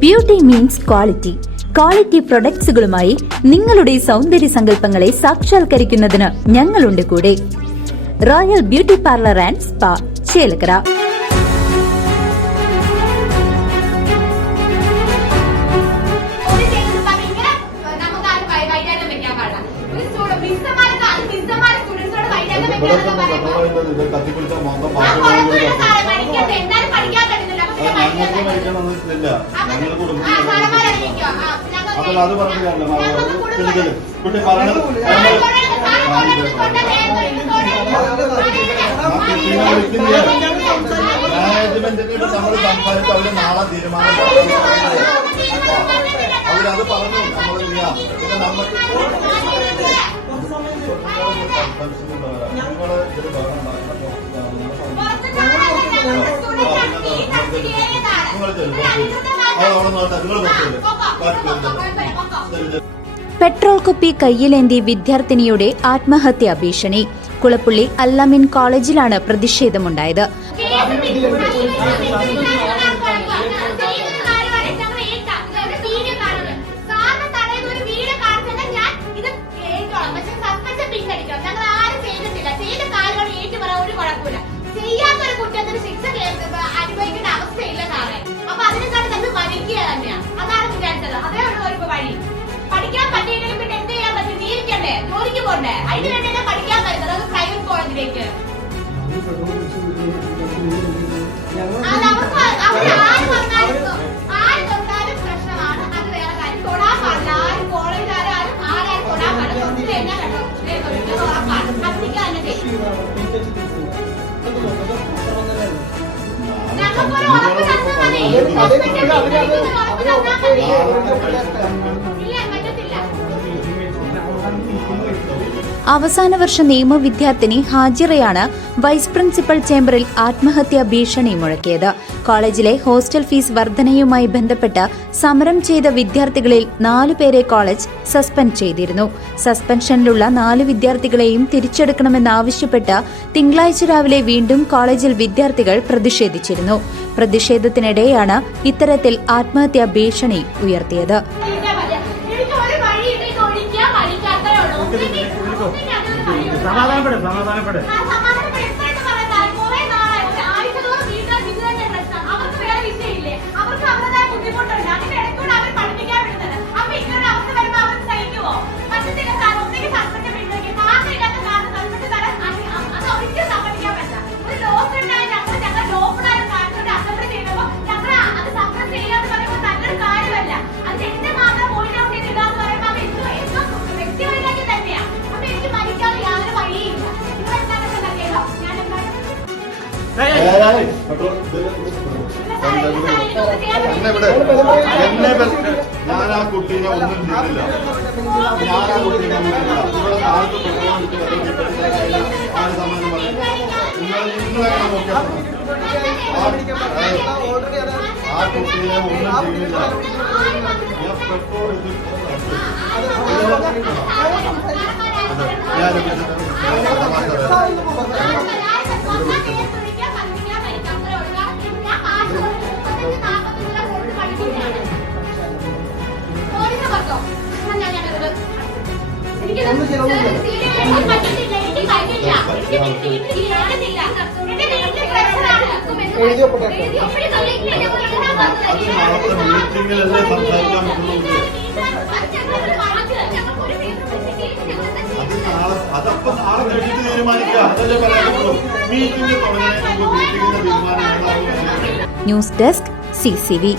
Beauty means quality. Quality പ്രൊഡക്ട്സുകളുമായി നിങ്ങളുടെ സൗന്ദര്യ സങ്കല്പങ്ങളെ സാക്ഷാത്കരിക്കുന്നതിന് ഞങ്ങളുണ്ട് കൂടെ. Royal beauty parlour and spa, Chelakkara. അത് പറഞ്ഞില്ല കുട്ടി പറയണത് മാനേജ്മെന്റിന് നമ്മൾ സംസാരിച്ച് അവര് നാളെ തീരുമാനം അവരത് പറഞ്ഞു. പിന്നെ നമുക്ക് പെട്രോൾ കുപ്പി കയ്യിലേന്തി വിദ്യാർത്ഥിനിയുടെ ആത്മഹത്യാ ഭീഷണി. കുളപ്പുള്ളി അല്ലമിൻ കോളേജിലാണ് പ്രതിഷേധമുണ്ടായത്. പഠിക്കാൻ പറ്റിയെങ്കിലും പിന്നെ എന്ത് ചെയ്യാൻ പറ്റും? ജീവിക്കണ്ടേ, ജോലിക്ക് പോണ്ടേ? അതിന് വേണ്ടിയാണ് പഠിക്കാൻ വരുന്നത്. അത് പ്രൈവറ്റ് കോളേജിലേക്ക്. ആര് തൊട്ടാലും പ്രശ്നമാണ്. അത് വേറെ കാര്യം. തൊടാൻ പാടില്ല. ആരും കോളേജുകാരും ആരാരും തൊടാൻ പാടില്ല. ഒത്തിരി എന്നാ കണ്ടോ കത്തിക്കാൻ തന്നെ ചെയ്യും. ഞങ്ങൾക്കൊരു ഉറപ്പ് തന്നാൽ മതി. ഉറപ്പ് തന്നാൽ മതി. അവസാന വർഷ നിയമ വിദ്യാർത്ഥിനി ഹാജിറയാണ് വൈസ് പ്രിൻസിപ്പൽ ചേംബറിൽ ആത്മഹത്യാ ഭീഷണി മുഴക്കിയത്. കോളേജിലെ ഹോസ്റ്റൽ ഫീസ് വർധനയുമായി ബന്ധപ്പെട്ട് സമരം ചെയ്ത വിദ്യാർത്ഥികളിൽ 4 പേരെ കോളേജ് സസ്പെൻഡ് ചെയ്തിരുന്നു. സസ്പെൻഷനിലുള്ള 4 വിദ്യാർത്ഥികളെയും തിരിച്ചെടുക്കണമെന്നാവശ്യപ്പെട്ട് തിങ്കളാഴ്ച രാവിലെ വീണ്ടും കോളേജിൽ വിദ്യാർത്ഥികൾ പ്രതിഷേധിച്ചിരുന്നു. പ്രതിഷേധത്തിനിടെയാണ് ഇത്തരത്തിൽ ആത്മഹത്യാ ഭീഷണി ഉയർത്തിയത്. ഞാൻ ആ കുട്ടീനെ ഒന്നും ചെയ്തില്ല. ഞാൻ ആ കുട്ടീനെ ഇവിടെ നാളത്തെ ആര് സമ്മാനം പറയും? നിങ്ങളെങ്ങനെ നോക്കിയാൽ ആ കുട്ടീനെ ഒന്നും ചെയ്തില്ല. ഞാൻ പെട്രോൾ മീറ്റിംഗിലല്ലേ സംസാരിക്കാൻ പറ്റുള്ളൂ. അതപ്പോ നാളെ കഴിഞ്ഞിട്ട് തീരുമാനിക്കാം. അതല്ലേ പറയാനുള്ളൂ. മീറ്റിംഗ് തുടങ്ങുന്നതിന് മുമ്പ് മീറ്റിംഗിന്റെ തീരുമാനം. News desk CCV.